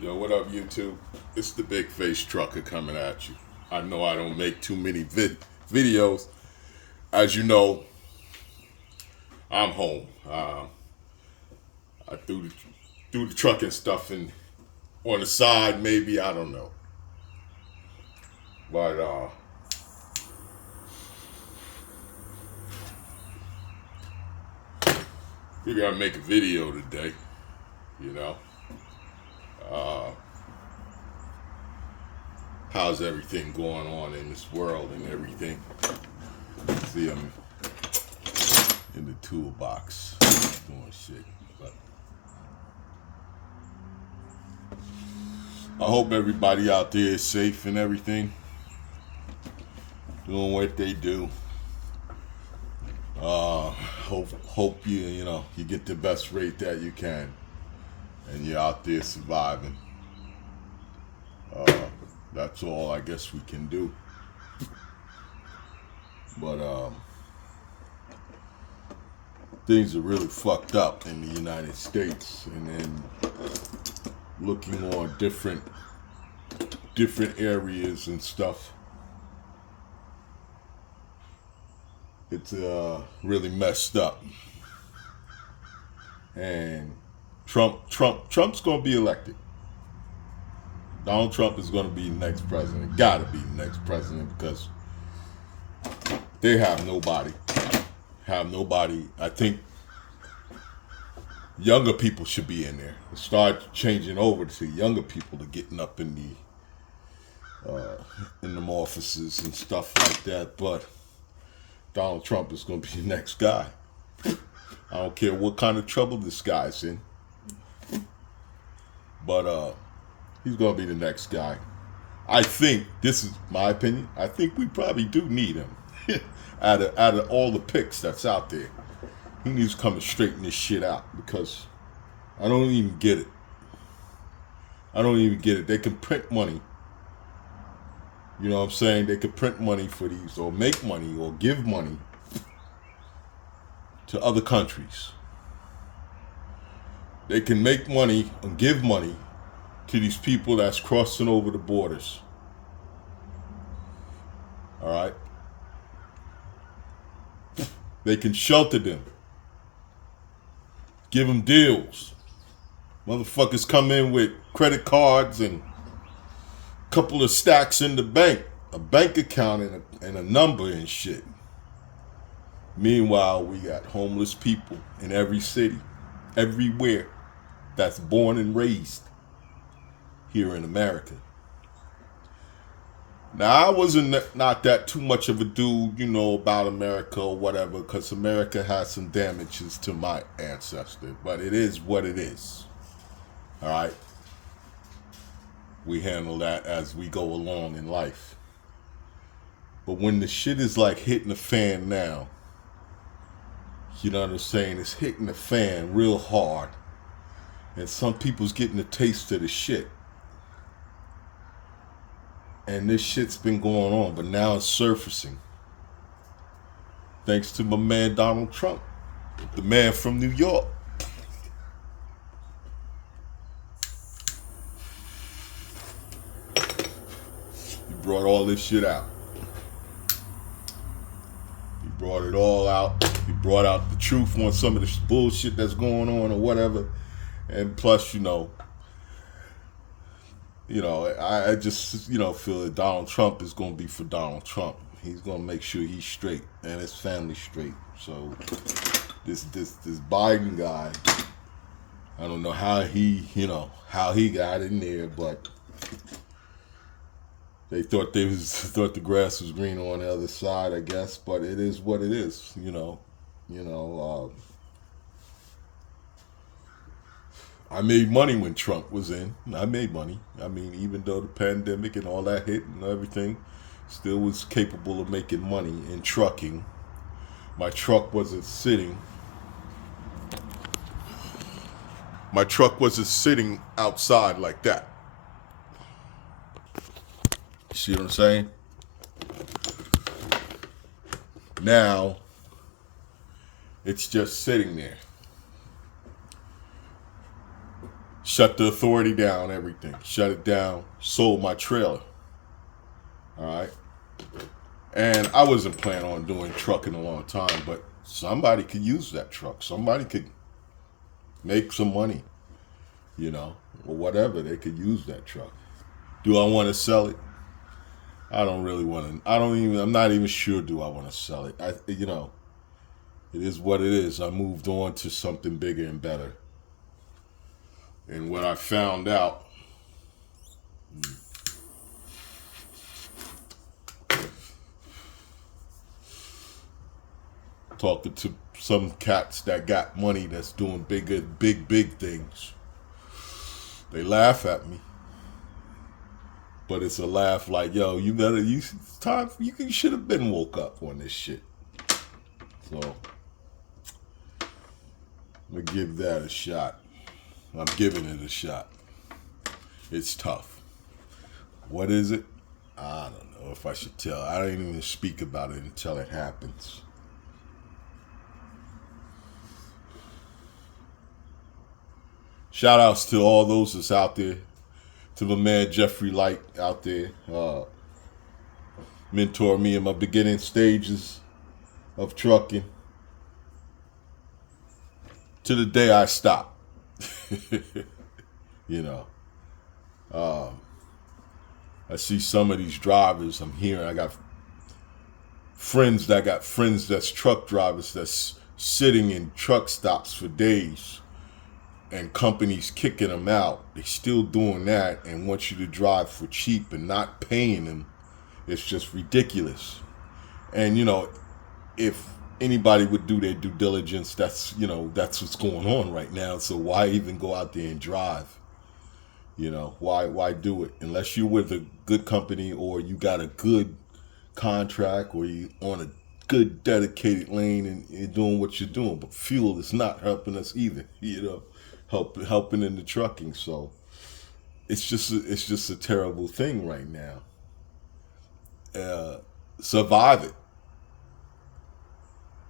Yo, what up, YouTube? It's the Big Face Trucker coming at you. I know I don't make too many videos. As you know, I'm home. I threw the trucking stuff in on the side, maybe, I don't know. But figure I'd make a video today, you know. Uh, how's everything going on in this world and everything? See, I'm in the toolbox doing shit. But I hope everybody out there is safe and everything, doing what they do. Hope you get the best rate that you can, and you're out there surviving. That's all I guess we can do. But things are really fucked up in the United States, and then looking on different areas and stuff, it's really messed up. And Trump's gonna be elected. Donald Trump is gonna be next president. Gotta be next president because they have nobody. I think younger people should be in there. Start changing over to younger people to getting up in them offices and stuff like that. But Donald Trump is going to be the next guy. I don't care what kind of trouble this guy's in, but he's going to be the next guy. I think, this is my opinion, I think we probably do need him. out of all the picks that's out there, he needs to come and straighten this shit out, because I don't even get it. They can print money. You know what I'm saying? They could print money for these, or make money, or give money to other countries. They can make money and give money to these people that's crossing over the borders. All right? They can shelter them. Give them deals. Motherfuckers come in with credit cards and a couple of stacks in the bank, a bank account and a number and shit. Meanwhile, we got homeless people in every city, everywhere, that's born and raised here in America. Now, I wasn't not that too much of a dude, about America or whatever, because America has some damages to my ancestors, but it is what it is. All right? We handle that as we go along in life. But when the shit is like hitting the fan now, you know what I'm saying? It's hitting the fan real hard. And some people's getting a taste of the shit. And this shit's been going on, but now it's surfacing. Thanks to my man Donald Trump, the man from New York. He brought all this shit out. He brought it all out. He brought out the truth on some of this bullshit that's going on or whatever. And plus, I just, feel that Donald Trump is going to be for Donald Trump. He's going to make sure he's straight and his family straight. So this Biden guy, I don't know how he got in there, but they thought the grass was greener on the other side, I guess. But it is what it is, I made money when Trump was in. I made money. I mean, even though the pandemic and all that hit and everything, still was capable of making money in trucking. My truck wasn't sitting. My truck wasn't sitting outside like that. See what I'm saying? Now, it's just sitting there. Shut the authority down, everything. Shut it down. Sold my trailer. All right. And I wasn't planning on doing trucking a long time, but somebody could use that truck. Somebody could make some money, or whatever. They could use that truck. Do I want to sell it? I don't really want to. I'm not even sure do I want to sell it. It is what it is. I moved on to something bigger and better. And what I found out, talking to some cats that got money that's doing big things, they laugh at me. But it's a laugh like, yo, it's time, you should have been woke up on this shit. So, I'm going to give that a shot. I'm giving it a shot. It's tough. What is it? I don't know if I should tell. I don't even speak about it until it happens. Shout outs to all those that's out there. To my man Jeffrey Light out there. Mentor me in my beginning stages of trucking. To the day I stopped. I see some of these drivers I'm hearing. I got friends that's truck drivers that's sitting in truck stops for days and companies kicking them out. They still doing that and want you to drive for cheap and not paying them. It's just ridiculous. And if anybody would do their due diligence, that's what's going on right now. So why even go out there and drive? Why do it? Unless you're with a good company or you got a good contract or you on a good dedicated lane and you're doing what you're doing. But fuel is not helping us either, helping in the trucking. So it's just a terrible thing right now. Survive it.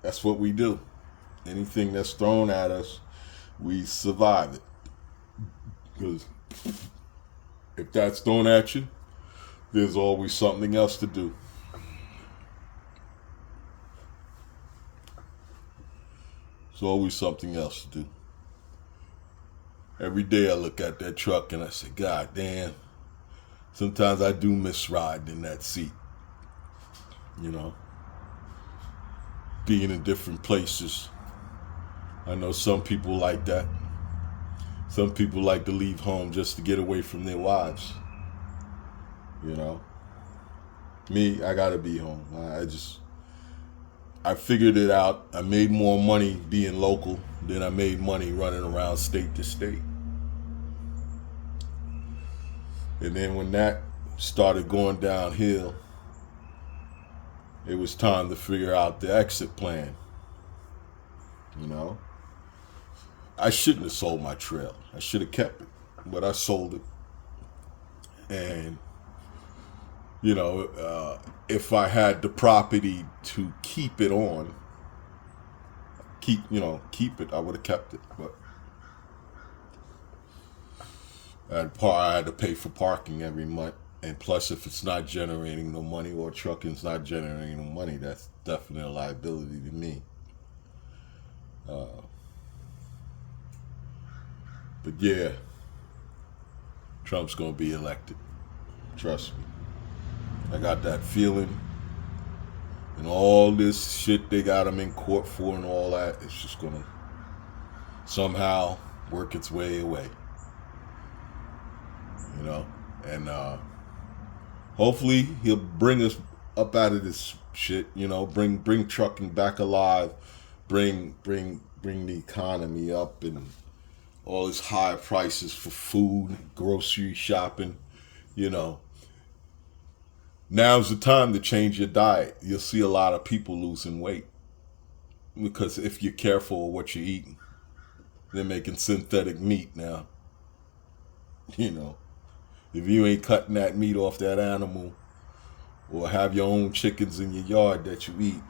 That's what we do. Anything that's thrown at us, we survive it. Because if that's thrown at you, there's always something else to do. There's always something else to do. Every day I look at that truck and I say, God damn, sometimes I do miss riding in that seat. Being in different places. I know some people like that. Some people like to leave home just to get away from their wives. Me, I gotta be home. I figured it out. I made more money being local than I made money running around state to state. And then when that started going downhill, it was time to figure out the exit plan. I shouldn't have sold my trailer. I should have kept it, but I sold it. And, if I had the property to keep it on, keep it, I would have kept it. But I had to pay for parking every month. And plus, if it's not generating no money or trucking's not generating no money, that's definitely a liability to me. But yeah, Trump's gonna be elected. Trust me. I got that feeling. And all this shit they got him in court for and all that, it's just gonna somehow work its way away. And hopefully he'll bring us up out of this shit, bring trucking back alive, bring the economy up, and all these high prices for food, grocery shopping, Now's the time to change your diet. You'll see a lot of people losing weight because if you're careful of what you're eating, they're making synthetic meat now. If you ain't cutting that meat off that animal or have your own chickens in your yard that you eat,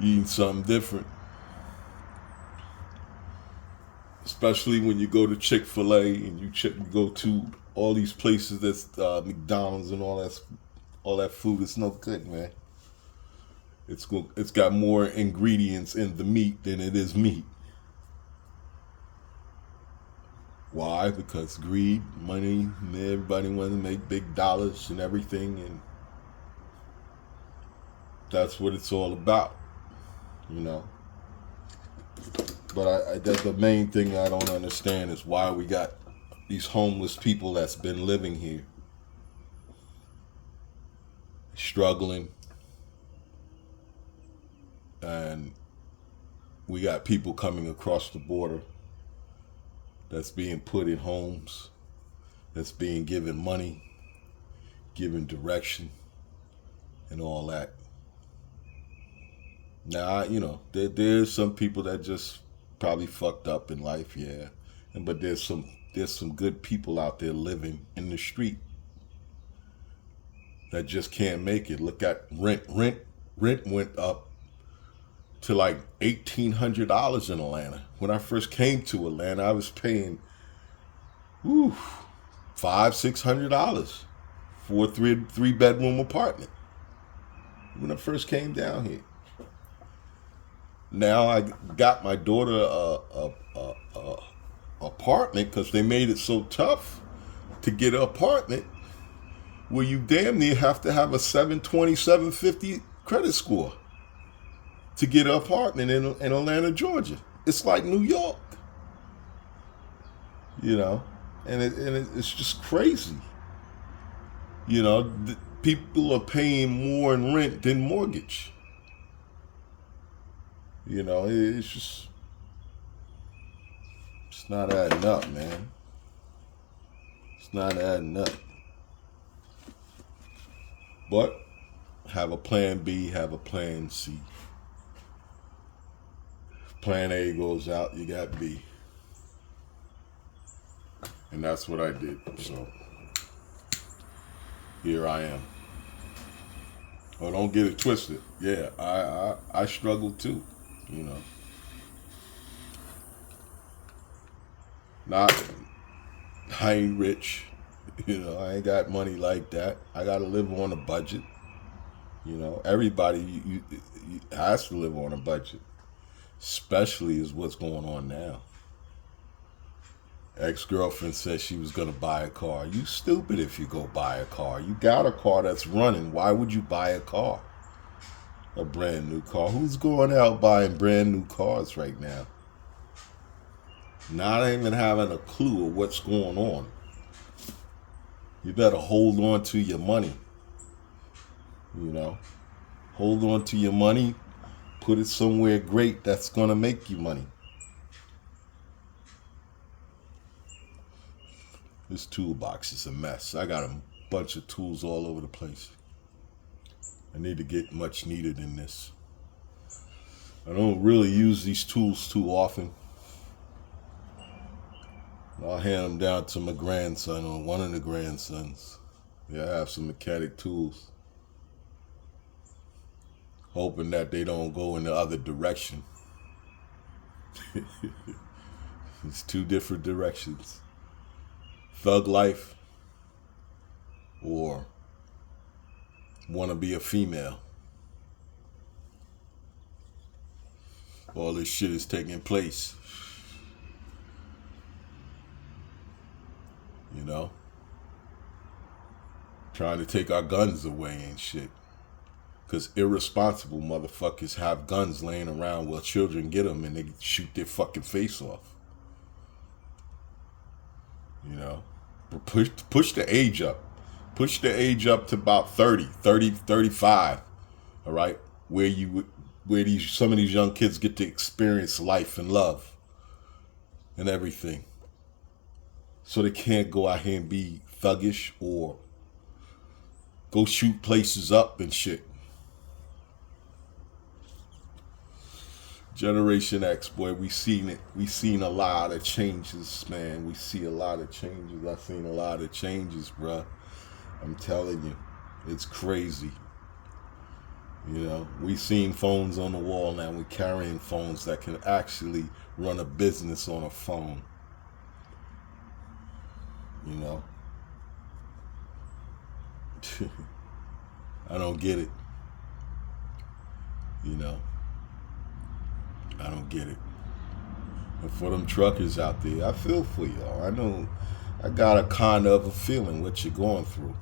you eating something different. especially when you go to Chick-fil-A and you go to all these places that's McDonald's and all that food is no good, man. It's got more ingredients in the meat than it is meat. Why? Because greed, money, everybody wants to make big dollars and everything, and that's what it's all about, you know. But that's the main thing I don't understand is why we got these homeless people that's been living here, struggling, and we got people coming across the border that's being put in homes, that's being given money, given direction, and all that. Now, you know, there's some people that just probably fucked up in life, yeah. But there's some good people out there living in the street that just can't make it. Look at rent. Rent went up to like $1,800 in Atlanta. When I first came to Atlanta, I was paying $500-$600 for a three bedroom apartment when I first came down here. Now I got my daughter a apartment because they made it so tough to get an apartment where you damn near have to have a 720, 750 credit score to get an apartment in Atlanta, Georgia. It's like New York, you know, and it's just crazy. You know, people are paying more in rent than mortgage. You know, it's not adding up, man. It's not adding up. But have a plan B, have a plan C. Plan A goes out, you got B. And that's what I did. So here I am. Oh, don't get it twisted. Yeah, I struggled too, you know. I ain't rich. You know, I ain't got money like that. I gotta live on a budget. You know, everybody you has to live on a budget. Especially is what's going on now. Ex-girlfriend said she was gonna buy a car. You stupid if you go buy a car. You got a car that's running. Why would you buy a car? A brand new car. Who's going out buying brand new cars right now? Not even having a clue of what's going on. You better hold on to your money. You know, hold on to your money. Put it somewhere great that's gonna make you money. This toolbox is a mess. I got a bunch of tools all over the place. I need to get much needed in this. I don't really use these tools too often. I'll hand them down to my grandson or one of the grandsons. Yeah, I have some mechanic tools. Hoping that they don't go in the other direction. It's two different directions. Thug life or want to be a female. All this shit is taking place. You know? Trying to take our guns away and shit. Because irresponsible motherfuckers have guns laying around while children get them and they shoot their fucking face off. You know? Push the age up. Push the age up to about 30, 35. All right? Where some of these young kids get to experience life and love and everything. So they can't go out here and be thuggish or go shoot places up and shit. Generation X, boy, we seen it. We seen a lot of changes, man. We see a lot of changes. I've seen a lot of changes, bruh. I'm telling you, it's crazy. You know, we seen phones on the wall now. We're carrying phones that can actually run a business on a phone. You know, I don't get it. You know, I don't get it. And for them truckers out there, I feel for y'all. I know I got a kind of a feeling what you're going through.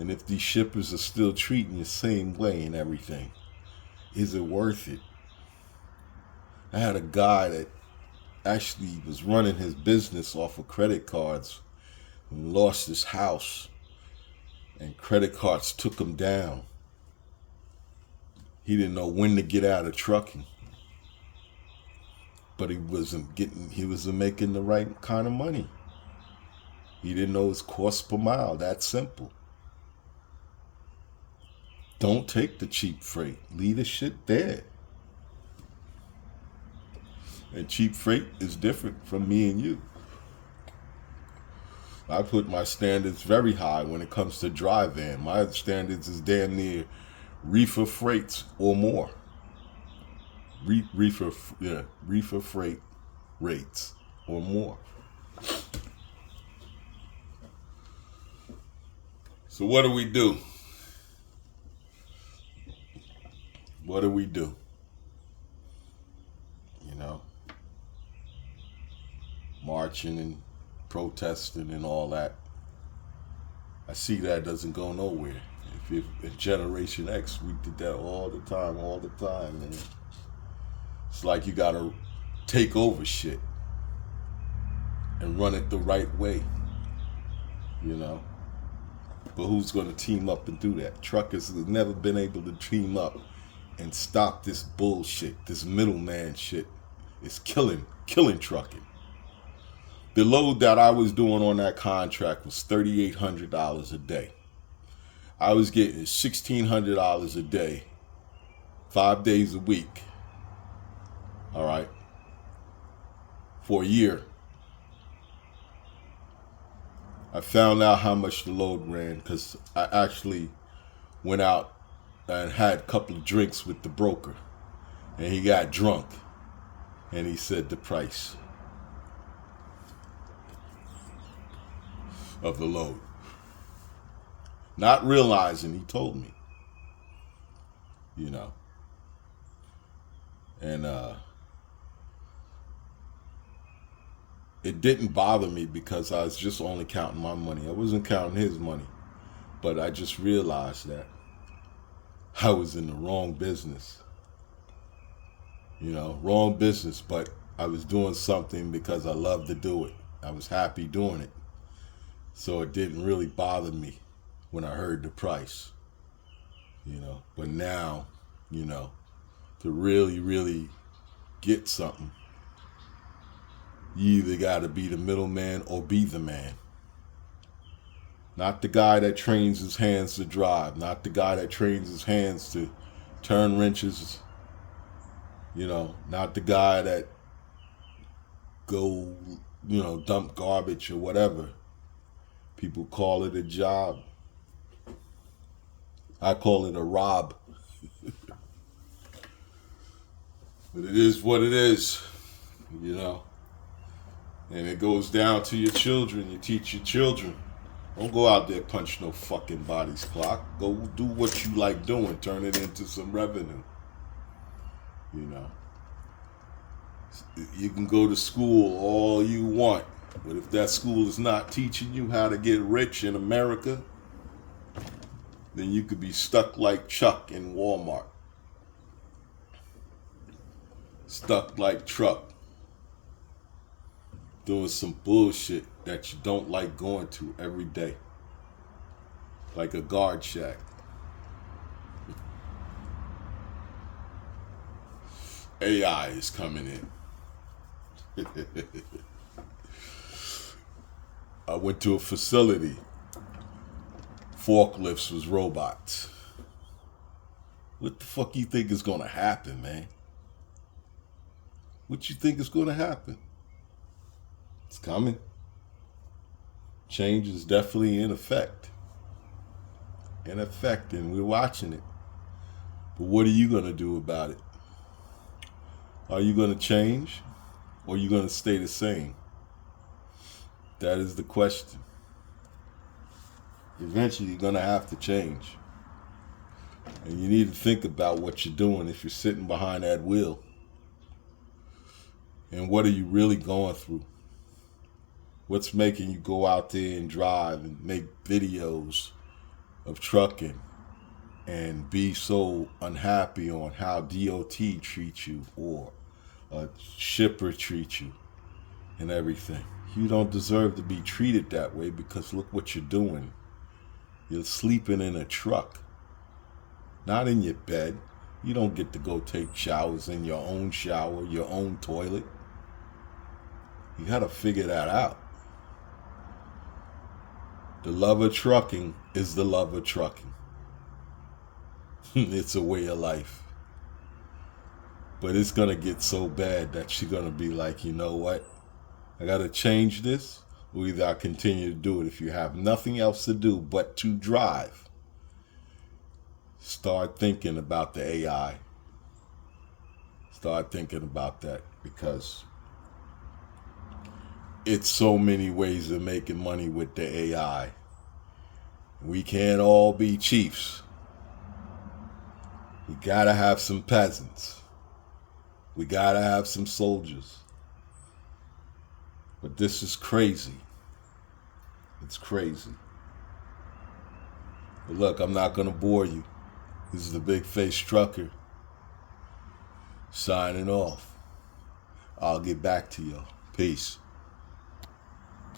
And if these shippers are still treating you the same way and everything, is it worth it? I had a guy that actually was running his business off of credit cards and lost his house, and credit cards took him down. He didn't know when to get out of trucking, but he wasn't making the right kind of money. He didn't know his cost per mile. That simple. Don't take the cheap freight. Leave the shit there. And cheap freight is different from me and you. I put my standards very high when it comes to dry van. My standards is damn near reefer freights or more. Reefer freight rates or more. So what do we do? What do we do? You know, marching and protesting and all that. I see that doesn't go nowhere. If in Generation X, we did that all the time, man. It's like you gotta take over shit and run it the right way, you know. But who's gonna team up and do that? Truckers have never been able to team up and stop this bullshit, this middleman shit. It's killing trucking. The load that I was doing on that contract was $3,800 a day. I was getting $1,600 a day, 5 days a week. All right, for a year. I found out how much the load ran because I actually went out and had a couple of drinks with the broker, and he got drunk, and he said the price of the load. Not realizing he told me, you know. And it didn't bother me because I was just only counting my money. I wasn't counting his money. But I just realized that I was in the wrong business. You know, wrong business, but I was doing something because I loved to do it. I was happy doing it. So it didn't really bother me when I heard the price. You know, but now, you know, to really, really get something, you either got to be the middleman or be the man. Not the guy that trains his hands to drive. Not the guy that trains his hands to turn wrenches. You know, not the guy that go, you know, dump garbage or whatever. People call it a job. I call it a rob. But it is what it is, you know. And it goes down to your children. You teach your children. Don't go out there punch no fucking body's clock. Go do what you like doing. Turn it into some revenue. You know. You can go to school all you want, but if that school is not teaching you how to get rich in America, then you could be stuck like Chuck in Walmart. Stuck like Truck. Doing some bullshit that you don't like going to every day. Like a guard shack. AI is coming in. I went to a facility. Forklifts was robots. What the fuck you think is gonna happen, man? What you think is gonna happen? It's coming. Change is definitely in effect. And we're watching it. But what are you going to do about it? Are you going to change, or are you going to stay the same? That is the question. Eventually, you're going to have to change. And you need to think about what you're doing if you're sitting behind that wheel. And what are you really going through? What's making you go out there and drive and make videos of trucking and be so unhappy on how DOT treats you or a shipper treats you and everything? You don't deserve to be treated that way, because look what you're doing. You're sleeping in a truck, not in your bed. You don't get to go take showers in your own shower, your own toilet. You got to figure that out. The love of trucking is the love of trucking. It's a way of life. But it's going to get so bad that you're going to be like, you know what? I got to change this, or either I continue to do it. If you have nothing else to do but to drive, start thinking about the AI. Start thinking about that, because it's so many ways of making money with the AI. We can't all be chiefs. We gotta have some peasants. We gotta have some soldiers. But this is crazy. It's crazy. But look, I'm not gonna bore you. This is the Big Face Trucker signing off. I'll get back to y'all. Peace.